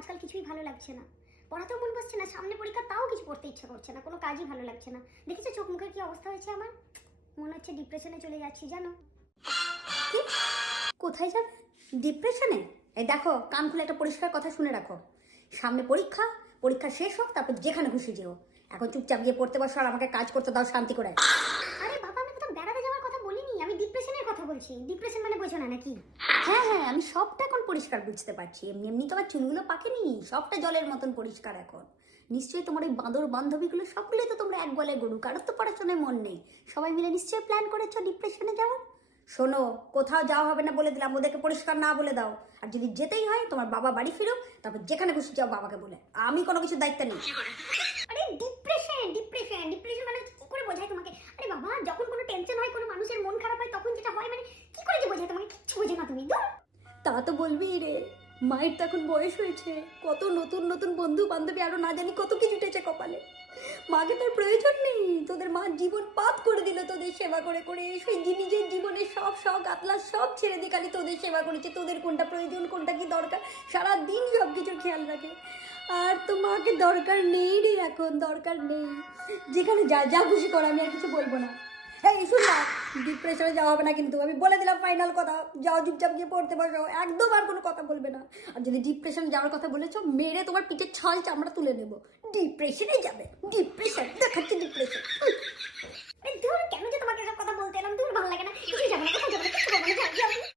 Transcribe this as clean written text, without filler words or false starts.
আজকাল কিছুই ভালো লাগছে না, পড়াতেও মন বসছে না, সামনে পরীক্ষা তাও কিছু পড়তে ইচ্ছা করছে না, কোনো কাজই ভালো লাগছে না। দেখেছো চোখ মুখের কি অবস্থা হয়েছে আমার? মনে হচ্ছে ডিপ্রেশনে চলে যাচ্ছি জানো। কি? কোথায় যাবে? ডিপ্রেশনে? এই দেখো, কান খুলে একটা পরিষ্কার কথা শুনে রাখো। সামনে পরীক্ষা, পরীক্ষা শেষ হোক, তারপর যেখানে খুশি যেও। এখন চুপচাপ গিয়ে পড়তে বসো আর আমাকে কাজ করতে দাও শান্তি করে। আরে বাবা, আমি কোথাও বেড়াতে যাওয়ার কথা বলিনি, আমি ডিপ্রেশনের কথা বলছি। ডিপ্রেশন মানে বোঝো না নাকি? হ্যাঁ হ্যাঁ, আমি সবটা এখন পরিষ্কার বুঝতে পারছি। এমনি এমনি তোমার চুলগুলো পাকেনি, সবটা জলের মতন পরিষ্কার এখন। নিশ্চয়ই তোমার ওই বাঁদর বান্ধবীগুলো সবগুলোই তো তোমরা এক গলায় গরু, কারোর তো পড়াশোনায় মন নেই। সবাই মিলে নিশ্চয়ই প্ল্যান করেছো ডিপ্রেশনে যাওয়ার। শোনো, কোথাও যাওয়া হবে না বলে দিলাম, ওদেরকে পরিষ্কার না বলে দাও। আর যদি যেতেই হয় তোমার বাবা বাড়ি ফিরো, তারপর যেখানে খুশি যাও বাবাকে বলে, আমি কোনো কিছু দায়িত্ব নেই। আরে ডিপ্রেশন ডিপ্রেশন ডিপ্রেশন মানে কি করে বোঝায় তোমাকে? আরে বাবা, যখন কোনো টেনশন হয়, কোনো মানুষের মন খারাপ হয়, তখন যেটা হয় মানে কি করে যে বোঝায় তোমাকে? কিচ্ছু বোঝো না তুমি। দূর। তা তো বলবেই রে, মায়ের তো এখন বয়স হয়েছে, কত নতুন নতুন বন্ধু বান্ধবী আরো না জানি কত কিছু উঠেছে কপালে। মাকে তোর প্রয়োজন নেই, তোদের মা জীবন পাপ করে দিল তোদের সেবা করে করে। সেই নিজের জীবনের সব শখ আতলা সব ছেড়ে দিয়ে খালি তোদের সেবা করেছে। তোদের কোনটা প্রয়োজন কোনটা কি দরকার সারাদিন সব কিছুর খেয়াল রাখে। আর তো মাকে দরকার নেই রে, এখন দরকার নেই। যেখানে যা যা খুশি কর, আমি আর কিছু বলবো না। এই শুন না, ডিপ্রেশনে যাওয়া হবে না কিন্তু, আমি বলে দিলাম ফাইনাল কথা। যাও চুপচাপ গিয়ে পড়তে বসো, একদম আর কোনো কথা বলবে না। আর যদি ডিপ্রেশনে যাওয়ার কথা বলেছো, মেরে তোমার পিঠের ছল চামড়া তুলে নেবো। ডিপ্রেশনে যাবে? ডিপ্রেশন দেখাচ্ছি ডিপ্রেশন। দূর, কেন যে তোমাকে এসব কথা বলতে এলাম? দূর, ভালো লাগে না। কিছুই যাবে না, কোথাও যাবে না, কিছু করবো না, যাও, যাও।